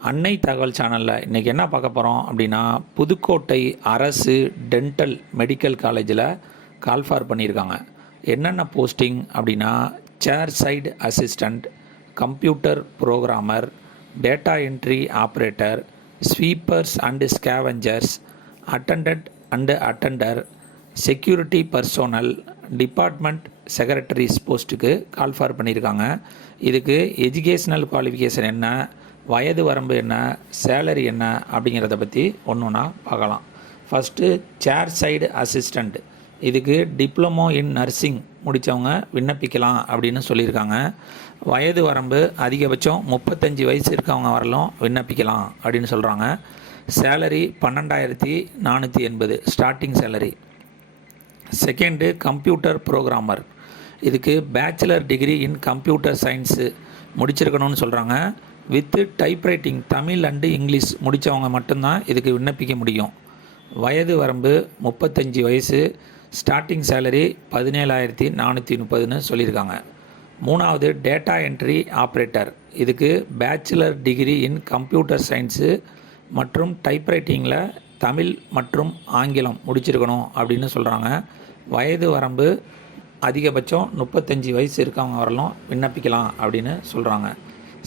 அன்னை தகவல் சேனலில் இன்றைக்கி என்ன பார்க்க போகிறோம் அப்படின்னா, புதுக்கோட்டை அரசு டென்டல் மெடிக்கல் காலேஜில் கால்ஃபார் பண்ணியிருக்காங்க. என்னென்ன போஸ்டிங் அப்படின்னா, chair side assistant, computer programmer, data entry operator, sweepers and scavengers, attendant and attender, security personnel, department secretaries போஸ்ட்டுக்கு கால்ஃபார் பண்ணியிருக்காங்க. இதுக்கு எஜுகேஷ்னல் குவாலிஃபிகேஷன் என்ன, வயது வரம்பு என்ன, சேலரி என்ன அப்படிங்கிறத பற்றி ஒன்று ஒன்றா பார்க்கலாம். ஃபஸ்ட்டு சேர் சைடு அசிஸ்டண்ட், இதுக்கு டிப்ளமோ இன் நர்சிங் முடித்தவங்க விண்ணப்பிக்கலாம் அப்படின்னு சொல்லியிருக்காங்க. வயது வரம்பு அதிகபட்சம் 35 வயசு இருக்கவங்க வரலாம் விண்ணப்பிக்கலாம் அப்படின்னு சொல்கிறாங்க. Salary 12,480 starting salary. Second computer programmer, இதுக்கு bachelor degree in computer science முடிச்சிருக்கணும்னு சொல்கிறாங்க. With typewriting Tamil and English முடித்தவங்க மட்டும்தான் இதுக்கு விண்ணப்பிக்க முடியும். வயது வரம்பு 35 வயசு, ஸ்டார்டிங் சேலரி 17,430ன்னு சொல்லியிருக்காங்க. மூணாவது டேட்டா என்ட்ரி ஆப்ரேட்டர், இதுக்கு bachelor degree in computer science மற்றும் டைப்ரைட்டிங்கில் தமிழ் மற்றும் ஆங்கிலம் முடிச்சிருக்கணும் அப்படின்னு சொல்கிறாங்க. வயது வரம்பு அதிகபட்சம் 35 வயசு இருக்கவங்க வரலாம் விண்ணப்பிக்கலாம் அப்படின்னு சொல்கிறாங்க.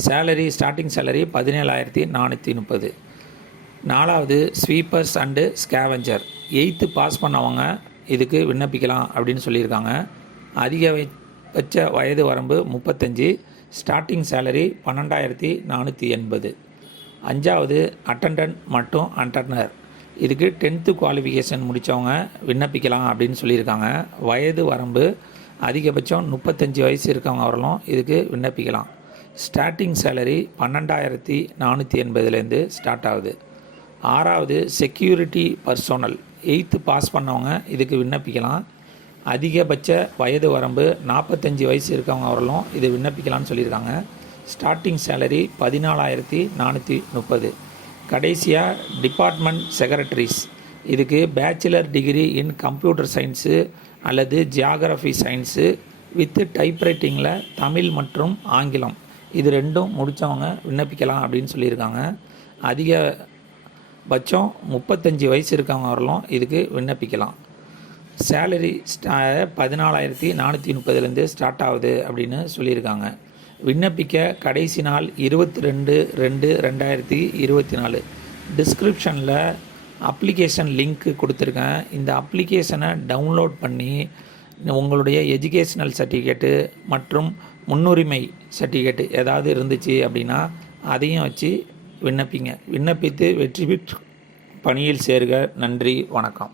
Salary starting salary 17,430. நாலாவது sweepers and scavenger, 8th pass பண்ணவங்க இதுக்கு விண்ணப்பிக்கலாம் அப்படின்னு சொல்லியிருக்காங்க. அதிகபட்ச வயது வரம்பு 35, ஸ்டார்டிங் சேலரி 12,480. அஞ்சாவது அட்டண்டன்ட் மற்றும் அட்டண்டர், இதுக்கு 10th குவாலிஃபிகேஷன் முடித்தவங்க விண்ணப்பிக்கலாம் அப்படின்னு சொல்லியிருக்காங்க. வயது வரம்பு அதிகபட்சம் 35 வயசு இருக்கவங்க வரலாம் இதுக்கு விண்ணப்பிக்கலாம். ஸ்டார்டிங் சேலரி 12,480லேருந்து ஸ்டார்ட் ஆகுது. ஆறாவது செக்யூரிட்டி பர்சோனல், 8th பாஸ் பண்ணவங்க இதுக்கு விண்ணப்பிக்கலாம். அதிகபட்ச வயது வரம்பு 45 வயசு இருக்கவங்க வரலாம் இது விண்ணப்பிக்கலாம்னு சொல்லியிருக்காங்க. Starting salary 14,430. கடைசியாக டிபார்ட்மெண்ட் செக்ரட்டரிஸ், இதுக்கு bachelor degree in computer science அல்லது ஜியாகிரஃபி சயின்ஸு வித் டைப்ரைட்டிங்கில் தமிழ் மற்றும் ஆங்கிலம் இது ரெண்டும் முடித்தவங்க விண்ணப்பிக்கலாம் அப்படின்னு சொல்லியிருக்காங்க. அதிகபட்சம் 35 வயசு இருக்கவங்க வரலாம் இதுக்கு விண்ணப்பிக்கலாம். சேலரி 14,430லேருந்து ஸ்டார்ட் ஆகுது அப்படின்னு சொல்லியிருக்காங்க. விண்ணப்பிக்க கடைசி நாள் 22/2/2024. டிஸ்கிரிப்ஷனில் அப்ளிகேஷன் லிங்க்கு கொடுத்துருக்கேன். இந்த அப்ளிகேஷனை டவுன்லோட் பண்ணி உங்களுடைய எஜுகேஷ்னல் சர்டிஃபிகேட்டு மற்றும் முன்னுரிமை சர்டிஃபிகேட்டு ஏதாவது இருந்துச்சு அப்படின்னா அதையும் வச்சு விண்ணப்பித்து வெற்றி பெற்று பணியில் சேருக. நன்றி, வணக்கம்.